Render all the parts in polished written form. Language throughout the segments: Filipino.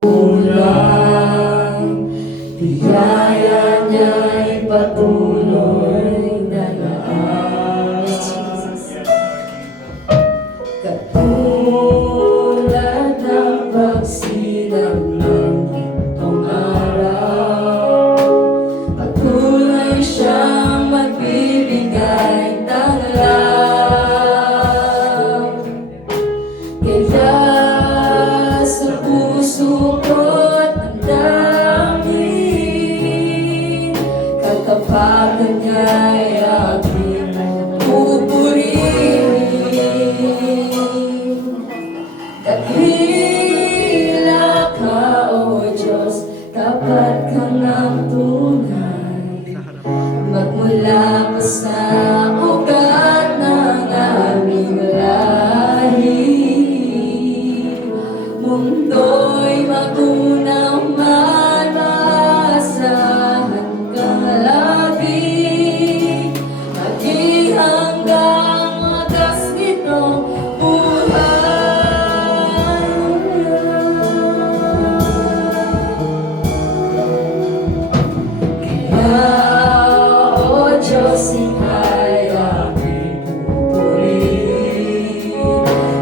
Ulang biyaya niya'y patuloy na laas. Katulad ng pagsilang ng gintong araw, patuloy siyang magbibigay tanglaw. Kaya sa puso ko't ang daming katapagan niya'y aking pupurihin. Dakila ka, O Diyos, tapat ka ng tunay, magmula pa sa ugat ng aming lahi. Mundo'y magunaw man, maasahan kang lagi, maging hanggang wakas nitong buhay. Kaya, O Diyos, ika'y aking pupurihin,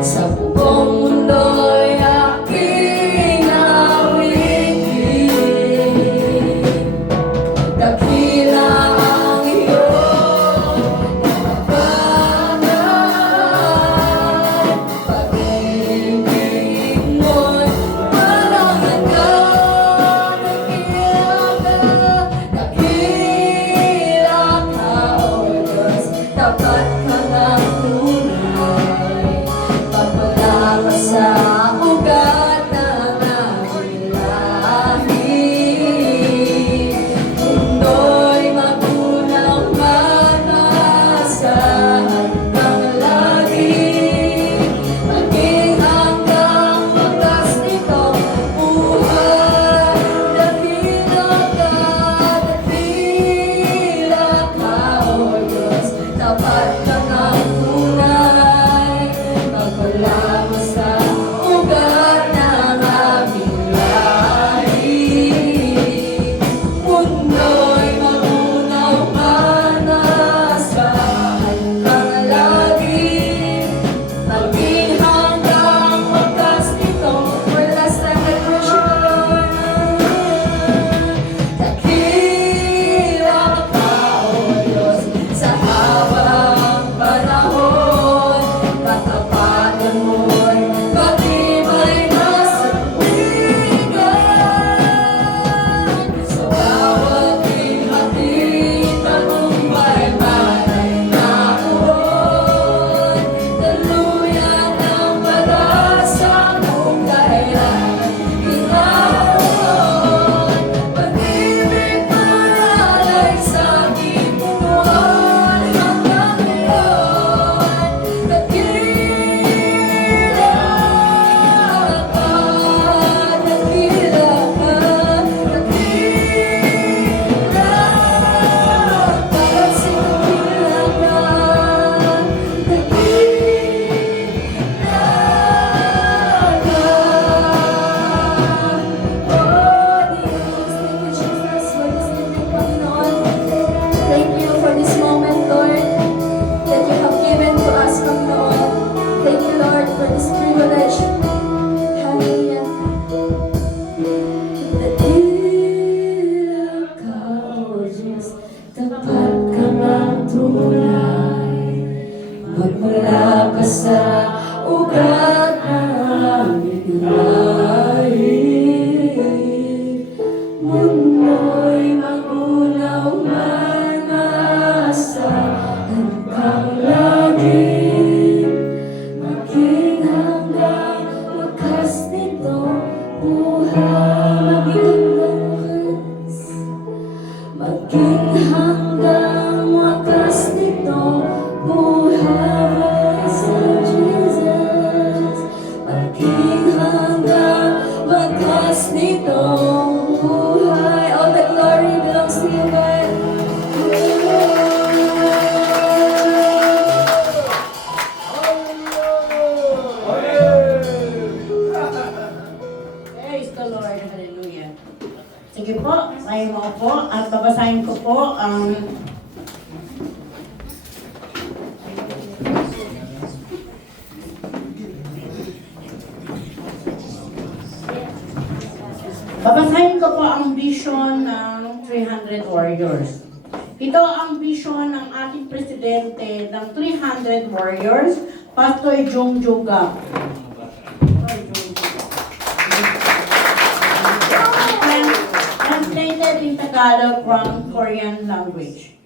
sa buong mundo'y aking awitin. Dakila ang iyong katapangan, pag-ibig mo'y parang hanggang nag-iyaga. Dakila ka, O Diyos, tapat ka ng tunay, pagmula pa sa ugat ng aming lahi. Mundo'y magunaw man, maasahan kang lagi, maging hanggang wakas nitong buhay. Dakila ka, O Diyos, tapat ka ng tunay, magmula pa sa ugat ng aming lahi. Mundo'y magunaw man, maasahan kang lagi, maging hanggang wakas nitong one last time let's worship the Lord. Dakila ka, O Diyos, sa habang panahon, katapatan mo'y matibay na sandigan. Sa bawat himhatid, tagumpay man ay naroon. Daluyan ng pag-asa kung kailan inaroon. Pag-ibig maralay sa aking punuan hanggang ngayon. Dakila ka, dakila ka, dakila ka, si dakila ka, thank you for this moment, Lord, that you have given to us, Panginoon. Thank you, Lord, for this privilege. Hallelujah. Dakila ka, O Diyos, tapat ka ng tunay, magmula pa sa ugat ng aming lahi. Mundo'y magunaw man, maasahan kang lagi, maging hanggang wakas nitong buhay. Maging hanggang wakas nitong buhay sa Jesus. Maging hanggang wakas nitong buhay. All the glory belongs to you, God. Praise the Lord. Lord. Hallelujah. Sige po, tayo maupo at babasahin ko po ang vision ng 300 warriors. Ito ang vision ng ating presidente ng 300 warriors, Pastor Jong Joga. Translated in Tagalog from Korean language.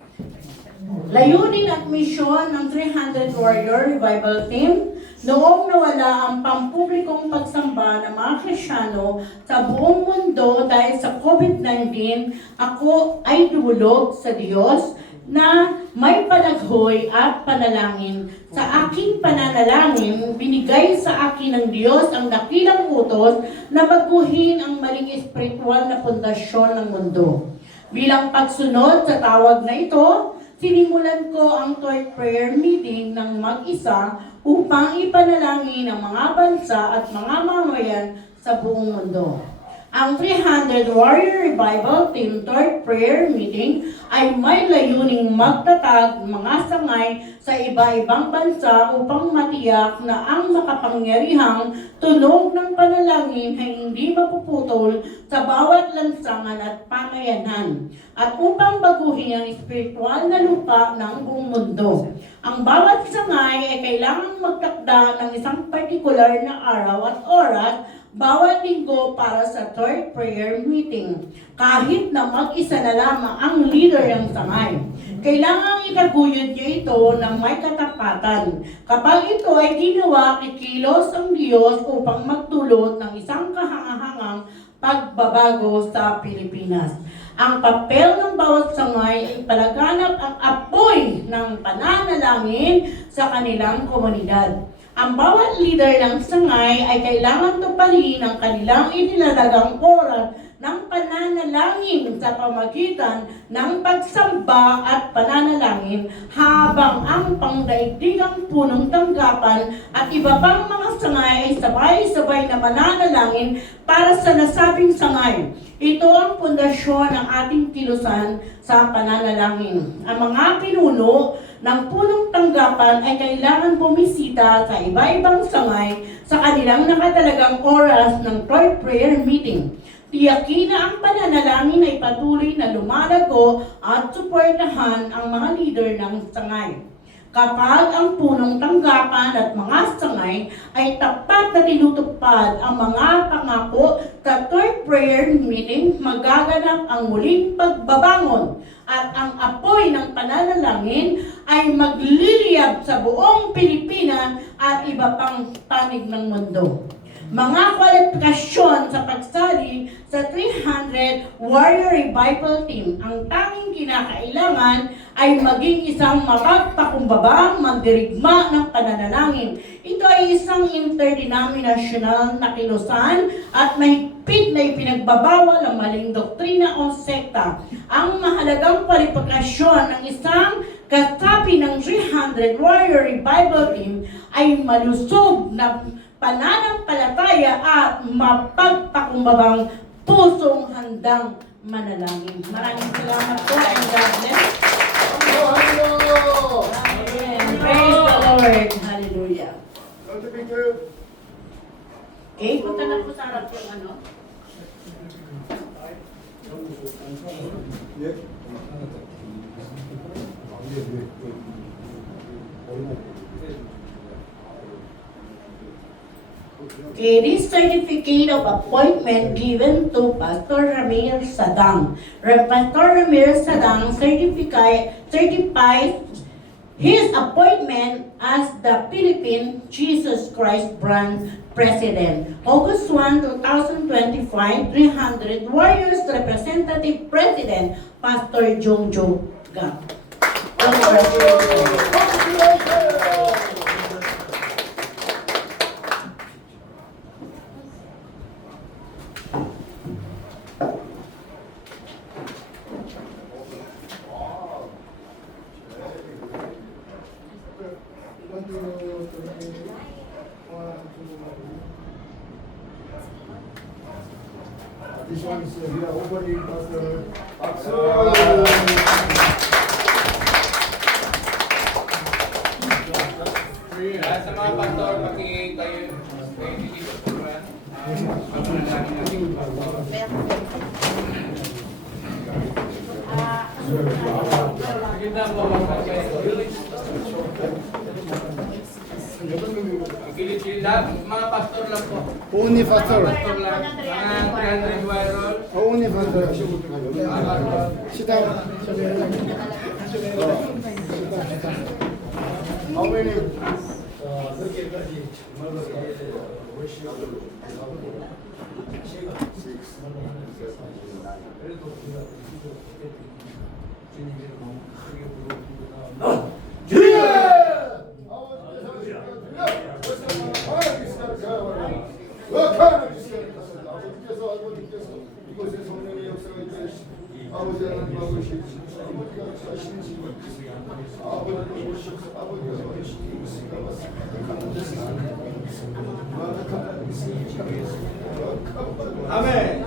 Layunin at misyon ng 300 Warrior Revival Team noong nawala ang pampublikong pagsamba ng mga Kristiyano sa buong mundo dahil sa COVID-19, ako ay dumulog sa Diyos na may palaghoy at panalangin. Sa aking pananalangin, binigay sa akin ng Diyos ang dakilang utos na baguhin ang maling espiritual na pundasyon ng mundo. Bilang pagsunod sa tawag na ito, sinimulan ko ang toy prayer meeting ng mag-isa upang ipanalangin ang mga bansa at mga mamayan sa buong mundo. Ang 300 Warrior Revival Team Toy Prayer Meeting ay may layuning magtatag mga sangay sa iba-ibang bansa upang matiyak na ang makapangyarihang tunog ng panalangin ay hindi mapuputol sa bawat lansangan at pamayanan at upang baguhin ang espiritual na lupa ng buong mundo. Ang bawat sangay ay kailangang magtakda ng isang partikular na araw at oras bawat linggo para sa third prayer meeting. Kahit na mag-isa na lamang ang leader ng sangay, kailangang itaguyod niyo ito ng may katapatan. Kapag ito ay ginawa, kikilos ang Diyos upang magdulot ng isang kahangahangang pagbabago sa Pilipinas. Ang papel ng bawat sangay ay palaganap ang apoy ng pananalangin sa kanilang komunidad. Ang bawat leader ng sangay ay kailangan tuparin ang kanilang inilalagang oras ng pananalangin sa pamagitan ng pagsamba at pananalangin habang ang pangdaigdigang punong tanggapan at iba pang mga sangay ay sabay-sabay na mananalangin para sa nasabing sangay. Ito ang pundasyon ng ating kilusan sa pananalangin. Ang mga pinuno ng punong tanggapan ay kailangan bumisita sa iba-ibang sangay sa kanilang nakatalagang oras ng third prayer meeting. Tiyakin na ang pananalangin ay patuloy na lumalago at suportahan ang mga leader ng sangay. Kapag ang punong tanggapan at mga sangay ay tapat na tinutupad ang mga pangako sa third prayer meeting, magaganap ang muling pagbabangon at ang apoy ng pananalangin ay magliliyab sa buong Pilipinas at iba pang panig ng mundo. Mga kwalifikasyon sa pagsali sa 300 Warrior Revival Team, ang tanging kinakailangan ay maging isang mapagpakumbabang mandirigma ng pananalangin. Ito ay isang interdenominational na kilusan at mahigpit na ipinagbabawal ang maling doktrina o sekta. Ang mahalagang kwalifikasyon ng isang kasapi ng 300 Warrior Revival Team ay malusog na pananampalataya at mapagpakumbabang pusong handang manalangin. Maraming salamat po and God bless. Praise the Lord. Hallelujah. Okay, punta na po sa harap yung ano. Okay, this certificate of appointment given to Pastor Ramir Sadang. Pastor Ramir Sadang certifies his appointment as the Philippine Jesus Christ Brand President. August 1, 2025, 300 Warriors Representative President, Pastor Jong Joga. This one is we are opening pastor. 박수. Sa mga pastor, kayo dito po yan. Maganda po Gilid-gilid lang. Mga pastor lang po. Only pastor. Pastor lang. Mga 300 viral. Only pastor. Sit down. How many? 이곳에 성령의 역사가 있다시 아버지 하나님하고 아버지가 자신이 아버지를 모시옵소서. 아버지가 어르신이 있으니까 아멘.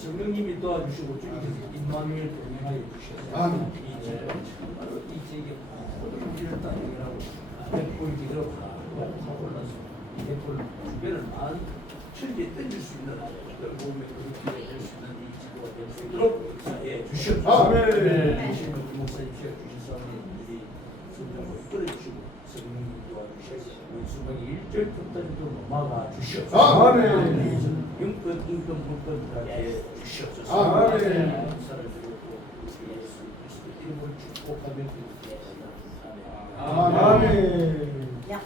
성령님이 도와주시고 주님께서 임마누엘 동행하여 주셔서 아멘. 이 지역에 모든 길을 따르라고 백골 길을 타올라서 이 백골 주변을 만 철기에 던질 수 있는 몸에 그렇게 될수 있는 이 지도가 될 수 있도록 역사해 주시옵소서. 아멘. 하시는 목사님 주신 사람들이 성령을 끌어주시고 성령님 도와주셔서 원수막이 1절 끝까지도 넘어가 주시옵소서. 아멘. 영권, 인권, 물권하게 주시옵소서. 아멘. 역사를 드리고 예수 그리스도 이름으로 축복하며 기도드립니다. 아멘. 아멘. 야.